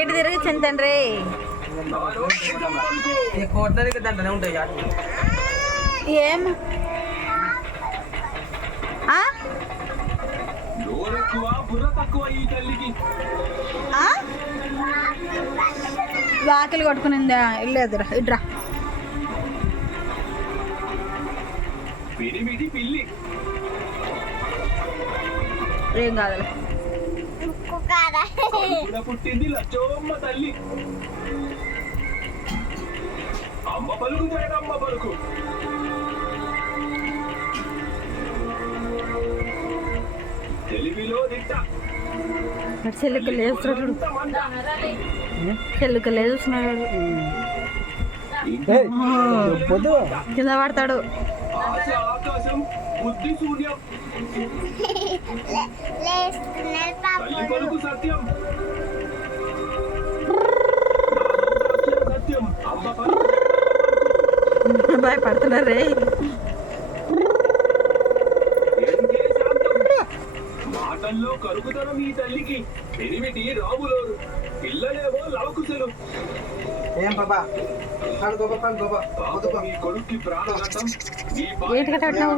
ఎటు తిరిగి చింతండ్రి కోట్లకి దండనే ఉంటాయి. ఏం వాకిలి కొట్టుకునిందా వెళ్ళేదిరా ఇడ్రా ఏం కాదులే పుట్టింది లచ్చోమ్మ తల్లి. అమ్మ పలుకు జగదమ్మ పలుకు. తెలివిలో దిట్ట. చెల్లికి లేస్తున్నాడు చెల్లికి లేస్తున్నాడు కింద పడతాడు. ఆకాశం బుద్ధి శూన్యం. తల్లి పలుకు సత్యం. సత్యం అమ్మ పలుకు భయపడుతున్నారే. మాటల్లో కలుగుతనం ఈ తల్లికి. ఎనిమిది రాములోరు పిల్లలేమో లవకుశలు. ఏం బాబా మీ కొడుక్కి ప్రాణఘాతం. ఏంటి కట్టినావు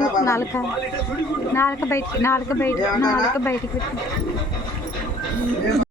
నాలుక బయటికి